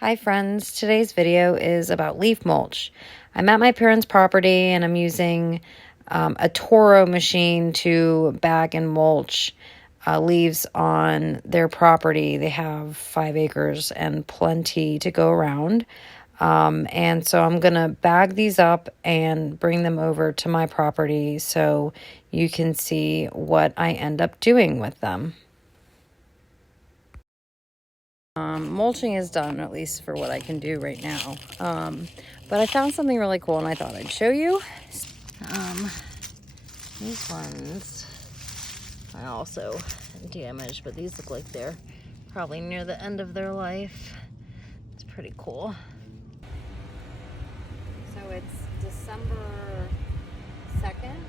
Hi friends, today's video is about leaf mulch. I'm at my parents' property and I'm using a Toro machine to bag and mulch leaves on their property. They have 5 acres and plenty to go around. And so I'm going to bag these up and bring them over to my property so you can see what I end up doing with them. Mulching is done, at least for what I can do right now. But I found something really cool and I thought I'd show you. These ones are also damaged, but these look like they're probably near the end of their life. It's pretty cool. So it's December 2nd.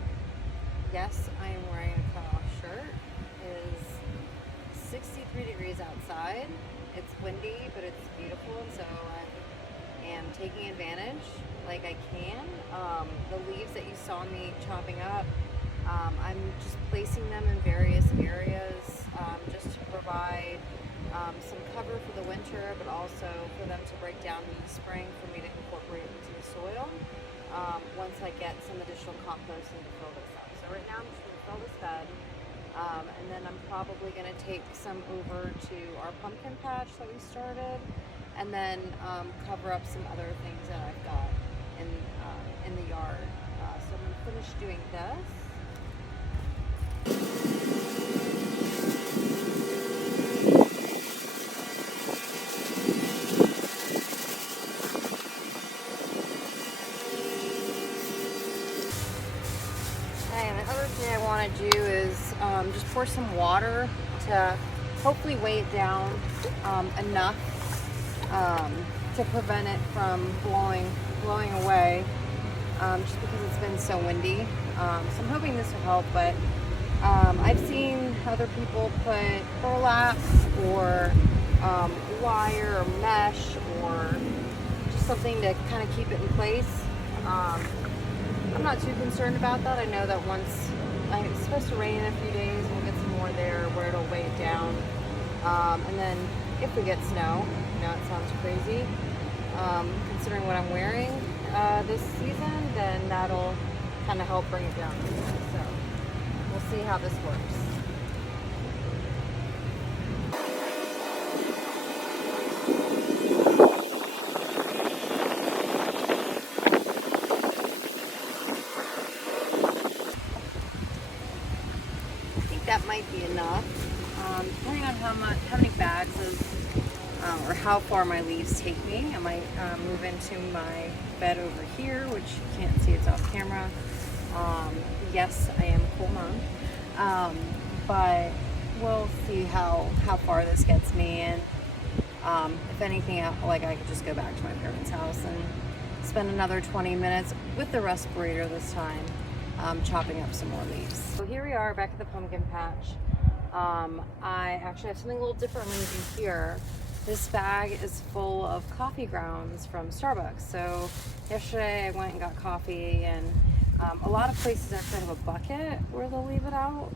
Yes, I am wearing a cutoff shirt. It is 63 degrees outside. It's windy, but it's beautiful, and so I am taking advantage like I can. The leaves that you saw me chopping up, I'm just placing them in various areas just to provide some cover for the winter, but also for them to break down in the spring for me to incorporate into the soil once I get some additional compost and to fill this up. So right now I'm just going to fill this bed. And then I'm probably going to take some over to our pumpkin patch that we started, and then cover up some other things that I've got in the yard. So I'm going to finish doing this. And the other thing I want to do is just pour some water to hopefully weigh it down enough to prevent it from blowing away, just because it's been so windy. So I'm hoping this will help, but I've seen other people put burlap or wire or mesh or just something to kind of keep it in place. I'm not too concerned about that. I know that once it's supposed to rain in a few days, we'll get some more there where it'll weigh it down. And then if we get snow, it sounds crazy, considering what I'm wearing this season, then that'll kind of help bring it down. So we'll see how this works. That might be enough, depending on how many bags or how far my leaves take me. I might move into my bed over here, which you can't see, it's off camera. Yes, I am a cool mom, but we'll see how far this gets me, and if anything, like I could just go back to my parents' house and spend another 20 minutes with the respirator this time, chopping up some more leaves. So here we are back at the pumpkin patch. I actually have something a little different I'm going to do here. This bag is full of coffee grounds from Starbucks. So yesterday I went and got coffee, and a lot of places actually have a bucket where they'll leave it out.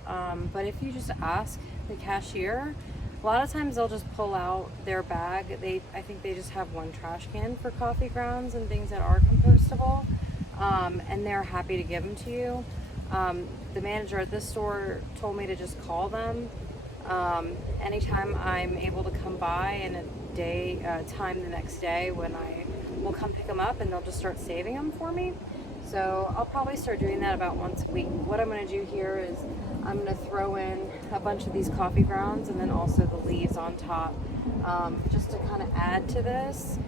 But if you just ask the cashier, a lot of times they'll just pull out their bag. I think they just have one trash can for coffee grounds and things that are compostable. And they're happy to give them to you. The manager at this store told me to just call them anytime I'm able to come by in a time the next day when I will come pick them up, and they'll just start saving them for me. So I'll probably start doing that about once a week. What I'm going to do here is I'm going to throw in a bunch of these coffee grounds and then also the leaves on top, just to kind of add to this.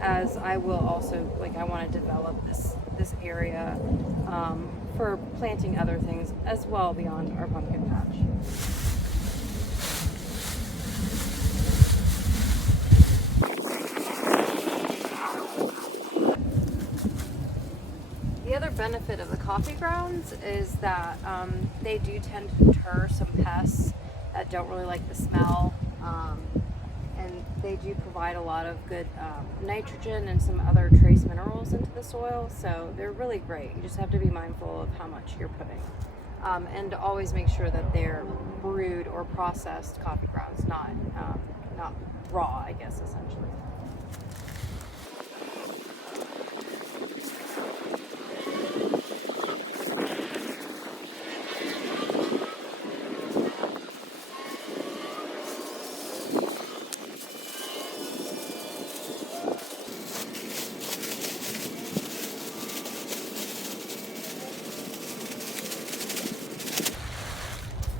As I will also, I want to develop this area for planting other things as well beyond our pumpkin patch. The other benefit of the coffee grounds is that they do tend to deter some pests that don't really like the smell. And they do provide a lot of good nitrogen and some other trace minerals into the soil, so they're really great. You just have to be mindful of how much you're putting, and to always make sure that they're brewed or processed coffee grounds, not not raw, I guess, essentially.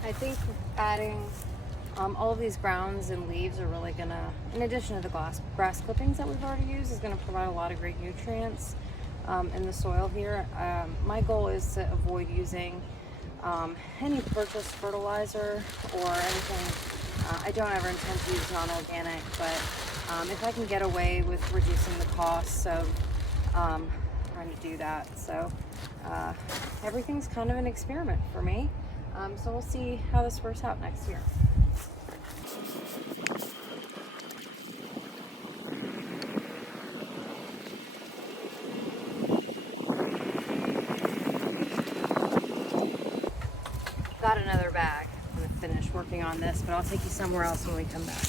I think adding all of these browns and leaves are really gonna, in addition to the grass clippings that we've already used, is gonna provide a lot of great nutrients in the soil here. My goal is to avoid using any purchased fertilizer or anything. I don't ever intend to use non-organic, but if I can get away with reducing the costs of trying to do that. So everything's kind of an experiment for me. So we'll see how this works out next year. Got another bag. I'm gonna finish working on this, but I'll take you somewhere else when we come back.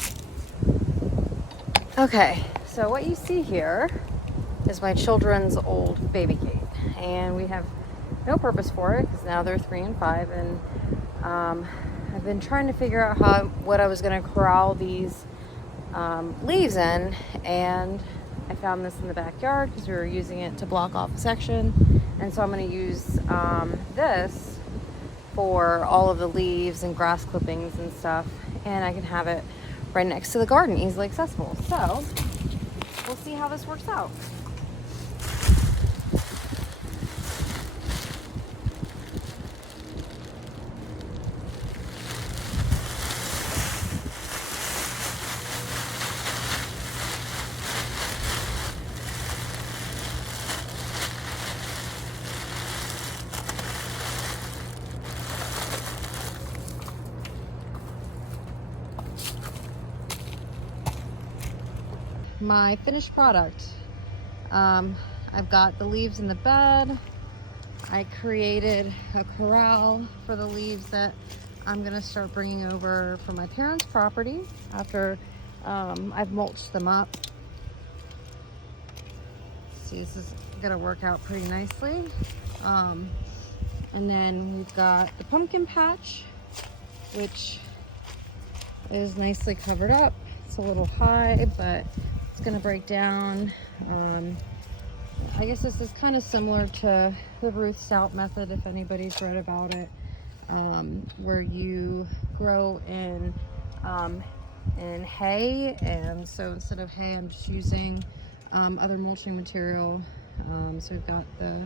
Okay, so what you see here is my children's old baby gate, and we have no purpose for it because now they're 3 and 5, and I've been trying to figure out what I was going to corral these leaves in, and I found this in the backyard because we were using it to block off a section, and so I'm going to use this for all of the leaves and grass clippings and stuff, and I can have it right next to the garden, easily accessible. So we'll see how this works out. My finished product. I've got the leaves in the bed. I created a corral for the leaves that I'm gonna start bringing over from my parents' property after I've mulched them up. See, this is gonna work out pretty nicely. And then we've got the pumpkin patch, which is nicely covered up. It's a little high, but it's gonna break down. I guess this is kind of similar to the Ruth Stout method, if anybody's read about it, where you grow in hay, and so instead of hay, I'm just using other mulching material. So we've got the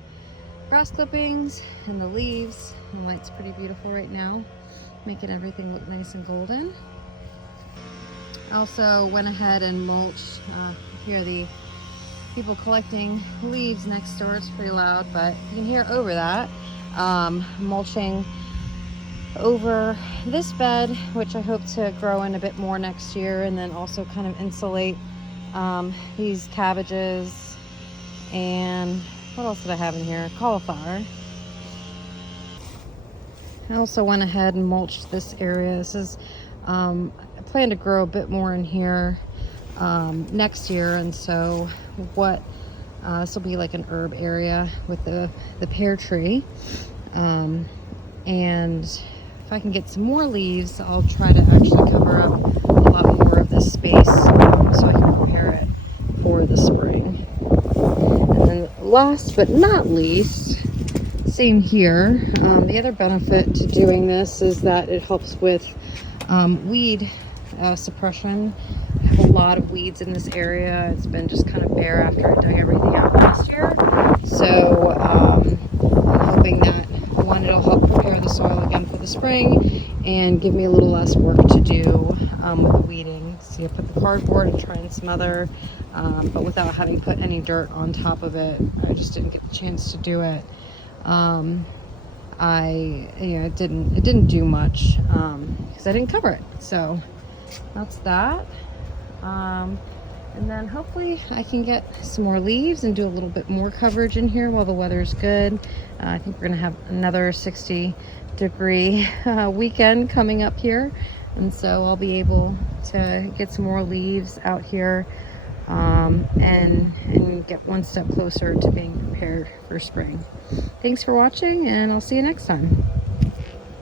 grass clippings and the leaves. The light's pretty beautiful right now, making everything look nice and golden. I also went ahead and mulched. Hear the people collecting leaves next door. It's pretty loud, but you can hear over that. Mulching over this bed, which I hope to grow in a bit more next year, and then also kind of insulate these cabbages. And what else did I have in here? Cauliflower. I also went ahead and mulched this area. This is I plan to grow a bit more in here next year, and so this will be like an herb area with the pear tree, and if I can get some more leaves, I'll try to actually cover up a lot more of this space so I can prepare it for the spring. And then last but not least, same here, the other benefit to doing this is that it helps with weed suppression. I have a lot of weeds in this area. It's been just kind of bare after I dug everything out last year. So I'm hoping that, one, it'll help prepare the soil again for the spring and give me a little less work to do with the weeding. So I put the cardboard and try and smother, but without having put any dirt on top of it. I just didn't get the chance to do it. It didn't do much because I didn't cover it. So that's that. And then hopefully I can get some more leaves and do a little bit more coverage in here while the weather's good. I think we're gonna have another 60-degree weekend coming up here. And so I'll be able to get some more leaves out here, and get one step closer to being prepared for spring. Thanks for watching, and I'll see you next time.